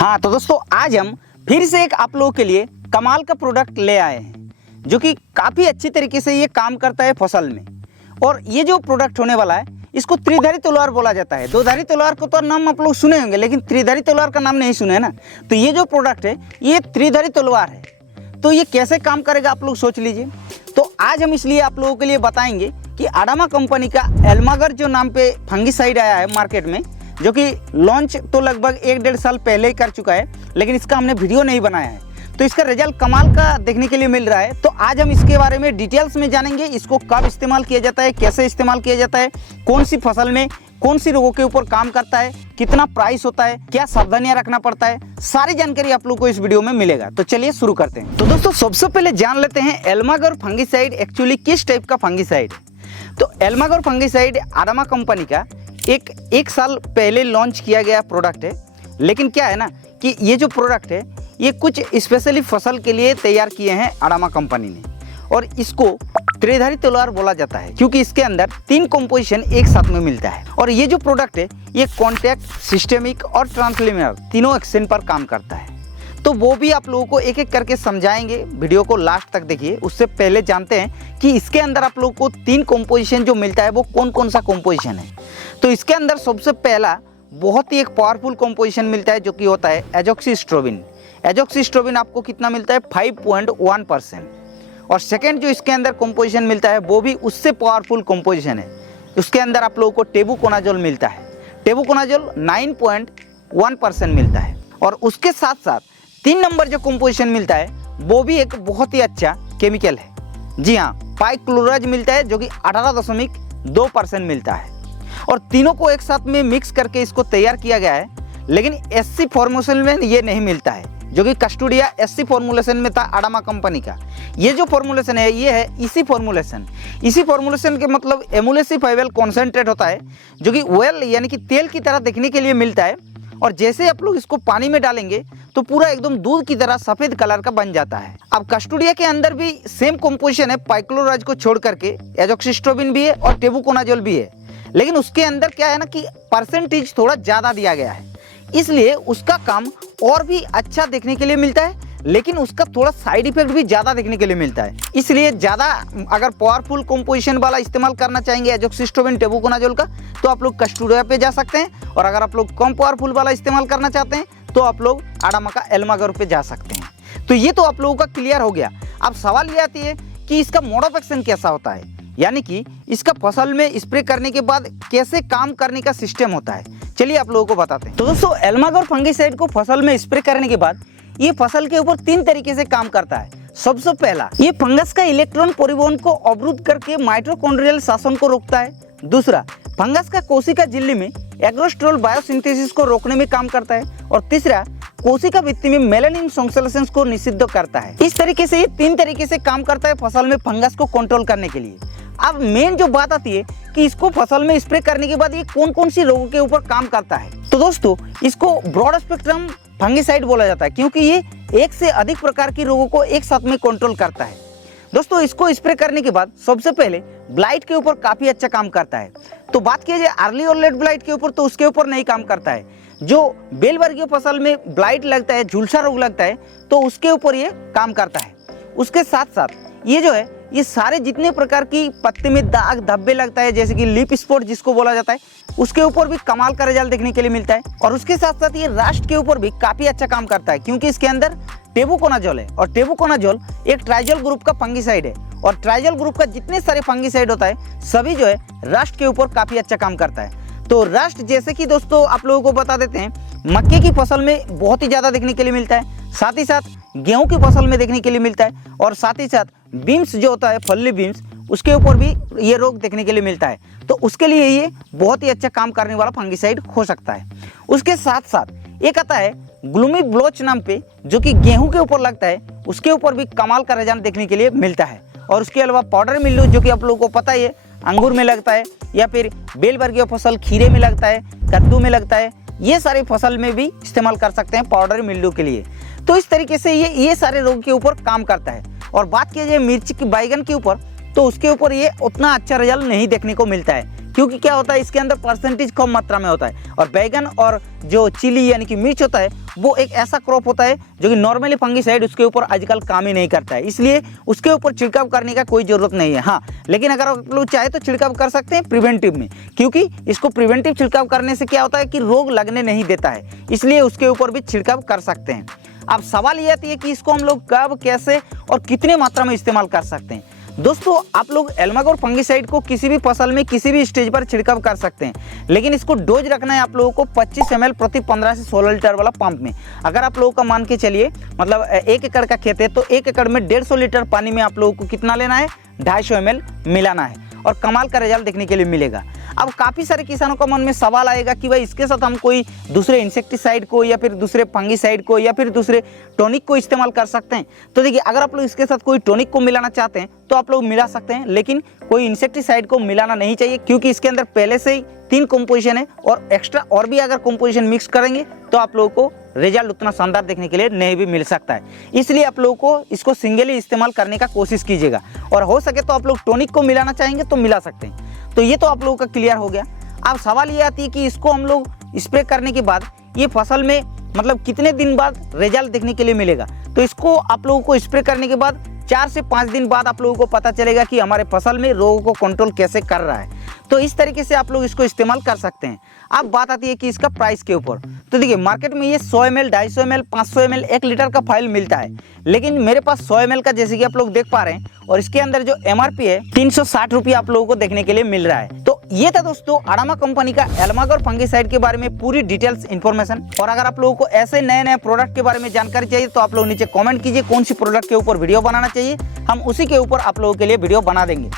हाँ तो दोस्तों आज हम फिर से एक आप लोगों के लिए कमाल का प्रोडक्ट ले आए हैं जो कि काफ़ी अच्छी तरीके से ये काम करता है फसल में। और ये जो प्रोडक्ट होने वाला है इसको त्रिधारी तलवार बोला जाता है। दो धारी तलवार को तो नाम आप लोग सुने होंगे लेकिन त्रिधारी तलवार का नाम नहीं सुने है ना। तो ये जो प्रोडक्ट है ये त्रिधारी तलवार है। तो ये कैसे काम करेगा आप लोग सोच लीजिए। तो आज हम इसलिए आप लोगों के लिए बताएंगे कि अडामा कंपनी का एल्मागर जो नाम पे फंगिसाइड आया है मार्केट में, जो कि लॉन्च तो लगभग 1-1.5 साल पहले ही कर चुका है, लेकिन इसका हमने वीडियो नहीं बनाया है। तो इसका रिजल्ट कमाल का देखने के लिए मिल रहा है। तो आज हम इसके बारे में डिटेल्स में जानेंगे, इसको कब इस्तेमाल किया जाता है, कैसे इस्तेमाल किया जाता है, कौन सी फसल में कौन सी रोगों के ऊपर काम करता है, कितना प्राइस होता है, क्या सावधानियां रखना पड़ता है, सारी जानकारी आप लोग को इस वीडियो में मिलेगा। तो चलिए शुरू करते हैं। तो दोस्तों सबसे पहले जान लेते हैं एल्मागर फंगिसाइड एक्चुअली किस टाइप का फंगिसाइड है। तो एल्मागर फंगिसाइड अडामा कंपनी का एक साल पहले लॉन्च किया गया प्रोडक्ट है। लेकिन क्या है ना कि ये जो प्रोडक्ट है ये कुछ स्पेशली फसल के लिए तैयार किए हैं अडामा कंपनी ने, और इसको त्रिधारी तलवार बोला जाता है क्योंकि इसके अंदर 3 कंपोजिशन एक साथ में मिलता है। और ये जो प्रोडक्ट है ये कॉन्टैक्ट, सिस्टेमिक और ट्रांसलिमिनर तीनों एक्शन पर काम करता है। तो वो भी आप लोगों को एक एक करके समझाएंगे, वीडियो को लास्ट तक देखिए। उससे पहले जानते हैं कि इसके अंदर आप लोगों को 3 कंपोजिशन जो मिलता है वो कौन कौन सा कंपोजिशन है। तो इसके अंदर सबसे पहला बहुत ही एक पावरफुल कंपोजिशन मिलता है जो कि होता है एजोक्सिस्ट्रोबिन। एजोक्सिस्ट्रोबिन आपको कितना मिलता है 5.1%। और सेकेंड जो इसके अंदर कंपोजिशन मिलता है वो भी उससे पावरफुल कंपोजिशन है। उसके अंदर आप लोगों को टेबुकोनाजोल मिलता है। टेबुकोनाजोल 9.1% मिलता है। और उसके साथ साथ 3 नंबर जो कंपोजिशन मिलता है वो भी एक बहुत ही अच्छा केमिकल है। जी हाँ, पाइक्लोराज मिलता है जो कि 18.2% मिलता है। और तीनों को एक साथ में मिक्स करके इसको तैयार किया गया है। लेकिन एससी फॉर्मुलेशन में ये नहीं मिलता है जो कि कस्टोडिया एससी फॉर्मुलेशन में था अडामा कंपनी का। ये जो फॉर्मुलेशन है ये है इसी फॉर्मुलेशन। इसी फॉर्मुलेशन के मतलब एमुलेसिफाइबल कॉन्सेंट्रेट होता है जो कि ऑयल यानी कि तेल की तरह दिखने के लिए मिलता है। और जैसे आप लोग इसको पानी में डालेंगे तो पूरा एकदम दूध की तरह सफ़ेद कलर का बन जाता है। अब कस्टोडिया के अंदर भी सेम कंपोजिशन है, पाइक्लोराज को छोड़ करके एजोक्सिस्ट्रोबिन भी है और टेबुकोनाजोल भी है। लेकिन उसके अंदर क्या है ना कि परसेंटेज थोड़ा ज़्यादा दिया गया है, इसलिए उसका काम और भी अच्छा देखने के लिए मिलता है। लेकिन उसका थोड़ा साइड इफेक्ट भी ज़्यादा देखने के लिए मिलता है। इसलिए ज़्यादा अगर पावरफुल कंपोजिशन वाला इस्तेमाल करना चाहेंगे एजोक्सिस्ट्रोबिन टेबुकोनाजोल का तो आप लोग कस्टोडिया पे जा सकते हैं। और अगर आप लोग कम पावरफुल वाला इस्तेमाल करना चाहते हैं तो आप लोग अडामा का एल्मागर पे जा सकते हैं। तो ये तो आप लोगों का क्लियर हो गया। अब सवाल ये आती है कि इसका मोड ऑफ एक्शन कैसा होता है, यानी कि इसका फसल में स्प्रे करने के बाद कैसे काम करने का सिस्टम होता है। चलिए आप लोगों को बताते हैं। तो दोस्तों एल्मागर फंगिसाइड को फसल में स्प्रे करने के बाद ये फसल के ऊपर 3 तरीके से काम करता है। सबसे पहला, ये फंगस का इलेक्ट्रॉन परिवहन को अवरुद्ध करके माइटोकॉन्ड्रियल शासन को रोकता है। दूसरा, फंगस का कोशिका झिल्ली में एग्रोस्ट्रोल बायोसिंथेसिस को रोकने में काम करता है। और तीसरा, कोशिका भित्ति में मेलानिन संश्लेषण को निषिद्ध करता है। इस तरीके से ये 3 तरीके से काम करता है फसल में फंगस को कंट्रोल करने के लिए। अब मेन जो बात आती है कि इसको फसल में स्प्रे करने के बाद ये कौन कौन सी रोगों के ऊपर काम करता है। तो दोस्तों इसको ब्रॉड स्पेक्ट्रम फंगिसाइड बोला जाता है क्योंकि ये एक से अधिक प्रकार की रोगों को एक साथ में कंट्रोल करता है। दोस्तों इसको स्प्रे करने के बाद सबसे पहले ब्लाइट के ऊपर काफ़ी अच्छा काम करता है। तो बात किया जाए अर्ली और लेट ब्लाइट के ऊपर तो उसके ऊपर नहीं काम करता है। जो बेल वर्गीय फसल में ब्लाइट लगता है, झुलसा रोग लगता है, तो उसके ऊपर ये काम करता है। उसके साथ साथ ये जो है ये सारे जितने प्रकार की पत्ते में दाग धब्बे लगता है जैसे कि लीफ स्पॉट जिसको बोला जाता है, उसके ऊपर भी कमाल का रिजल्ट देखने के लिए मिलता है। और उसके साथ साथ ये रास्ट के ऊपर भी काफ़ी अच्छा काम करता है क्योंकि इसके अंदर टेबुकोनाजोल है। और टेबुकोनाजोल एक ट्राइजोल ग्रुप का फंगिसाइड है। और ट्राइजोल ग्रुप का जितने सारे फंगिसाइड होता है सभी जो है रास्ट के ऊपर काफ़ी अच्छा काम करता है। तो रस्ट जैसे कि दोस्तों आप लोगों को बता देते हैं, मक्के की फसल में बहुत ही ज़्यादा देखने के लिए मिलता है, साथ ही साथ गेहूं की फसल में देखने के लिए मिलता है, और साथ ही साथ बीन्स जो होता है फल्ली बीन्स उसके ऊपर भी ये रोग देखने के लिए मिलता है। तो उसके लिए ये बहुत ही अच्छा काम करने वाला फंगिसाइड हो सकता है। उसके साथ साथ एक आता है ग्लूमी ब्लोच नाम पे जो कि गेहूं के ऊपर लगता है, उसके ऊपर भी कमाल का रिजल्ट देखने के लिए मिलता है। और उसके अलावा पाउडर मिल्ड्यू जो कि आप लोगों को पता ही है अंगूर में लगता है, या फिर बेल वर्गीय फसल खीरे में लगता है, कद्दू में लगता है, ये सारी फसल में भी इस्तेमाल कर सकते हैं पाउडर मिल्ड्यू के लिए। तो इस तरीके से ये सारे रोग के ऊपर काम करता है। और बात की जाए मिर्ची की बैगन के ऊपर तो उसके ऊपर ये उतना अच्छा रिजल्ट नहीं देखने को मिलता है क्योंकि क्या होता है इसके अंदर परसेंटेज कम मात्रा में होता है और बैगन और जो चिली यानी कि मिर्च होता है वो एक ऐसा क्रॉप होता है जो कि नॉर्मली फंगिसाइड उसके ऊपर आजकल काम ही नहीं करता है, इसलिए उसके ऊपर छिड़काव करने का कोई ज़रूरत नहीं है। हाँ, लेकिन अगर आप लोग चाहे तो छिड़काव कर सकते हैं प्रिवेंटिव में, क्योंकि इसको प्रिवेंटिव छिड़काव करने से क्या होता है कि रोग लगने नहीं देता है, इसलिए उसके ऊपर भी छिड़काव कर सकते हैं। अब सवाल ये आती है कि इसको हम लोग कब, कैसे और कितने मात्रा में इस्तेमाल कर सकते हैं। दोस्तों, आप लोग एल्मागोर फंगिसाइड को किसी भी फसल में किसी भी स्टेज पर छिड़काव कर सकते हैं, लेकिन इसको डोज रखना है आप लोगों को 25 ml प्रति 15 से 16 लीटर वाला पंप में। अगर आप लोगों का मान के चलिए मतलब 1 एकड़ का खेत है तो 1 एकड़ में 150 लीटर पानी में आप लोगों को कितना लेना है, 250 ml मिलाना है और कमाल का रिजल्ट देखने के लिए मिलेगा। अब काफ़ी सारे किसानों का मन में सवाल आएगा कि भाई इसके साथ हम कोई दूसरे इंसेक्टिसाइड को या फिर दूसरे फंगिसाइड को या फिर दूसरे टॉनिक को इस्तेमाल कर सकते हैं। तो देखिए, अगर आप लोग इसके साथ कोई टॉनिक को मिलाना चाहते हैं तो आप लोग मिला सकते हैं, लेकिन कोई इंसेक्टिसाइड को मिलाना नहीं चाहिए, क्योंकि इसके अंदर पहले से ही 3 कंपोजिशन है और एक्स्ट्रा और भी अगर कंपोजिशन मिक्स करेंगे तो आप लोगों को रिजल्ट उतना शानदार देखने के लिए नहीं भी मिल सकता है। इसलिए आप लोगों को इसको सिंगली इस्तेमाल करने का कोशिश कीजिएगा, और हो सके तो आप लोग टॉनिक को मिलाना चाहेंगे तो मिला सकते हैं। तो ये तो आप लोगों का क्लियर हो गया। अब सवाल ये आती है कि इसको हम लोग स्प्रे करने के बाद ये फसल में मतलब कितने दिन बाद रिजल्ट देखने के लिए मिलेगा। तो इसको आप लोगों को स्प्रे करने के बाद 4 से 5 दिन बाद आप लोगों को पता चलेगा कि हमारे फसल में रोगों को कंट्रोल कैसे कर रहा है। तो इस तरीके से आप लोग इसको इस्तेमाल कर सकते हैं। अब बात आती है कि इसका प्राइस के ऊपर। तो देखिए, मार्केट में ये 100 ml, 250 ml, 500 ml, 1 लीटर का फाइल मिलता है, लेकिन मेरे पास 100 ml का जैसे कि आप लोग देख पा रहे हैं, और इसके अंदर जो MRP है 360 रुपये आप लोगों को देखने के लिए मिल रहा है। तो ये था दोस्तों अडामा कंपनी का एल्मागोर फंगिसाइड के बारे में पूरी डिटेल्स इन्फॉर्मेशन। और अगर आप लोगों को ऐसे नए नए प्रोडक्ट के बारे में जानकारी चाहिए तो आप लोग नीचे कमेंट कीजिए कौन सी प्रोडक्ट के ऊपर वीडियो बनाना चाहिए, हम उसी के ऊपर आप लोगों के लिए वीडियो बना देंगे।